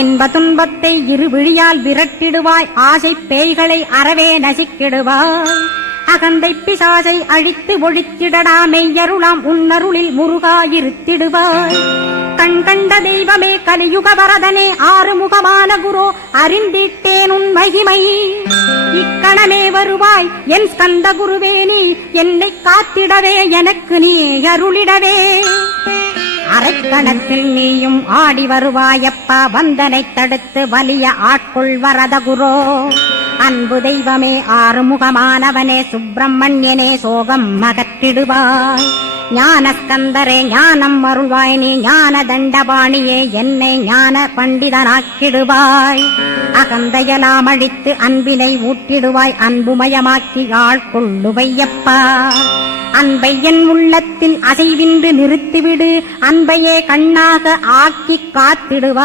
இன்ப துன்பத்தை இருவிழியால் விரட்டிடுவாய், ஆசை பேய்களை அறவே நசிக்கிடுவாய். அகந்தை பிசாசை அழித்து ஒழித்திடடா, மெய்யருளாம் உன்னருளில் முருகாயிருத்திடுவாய். கண் கண்ட தெய்வமே கலியுக வரதனே, ஆறுமுகமான குரோ அறிந்திட்டேன் உன் மகிமை. இக்கணமே வருவாய் என் ஸ்கந்த குருவே, நீ என்னை காத்திடவே எனக்கு நீ அருளிடவே. அரைக்கணத்தில் நீயும் ஆடி வருவாயப்பா, வந்தனை தடுத்து வலிய ஆட்கொள் வரத குரோ. அன்பு தெய்வமே ஆறுமுகமானவனே, சுப்பிரமணியனே சோகம் அகற்றிடுவாய். ஞான ஸ்கந்தரே ஞானம் அருள்வாய், நீ ஞான தண்டபாணியே என்னை ஞான பண்டிதனாக்கிடுவாய். அகந்தையலாம் அழித்து அன்பினை ஊட்டிடுவாய், அன்புமயமாக்கி ஆட்கொள்ளுவையப்பா. அன்பை என் உள்ளத்தில் அசைவின்றி நிறுத்திவிடு, அன்பையே கண்ணாக ஆக்கி காத்திடுவாய்.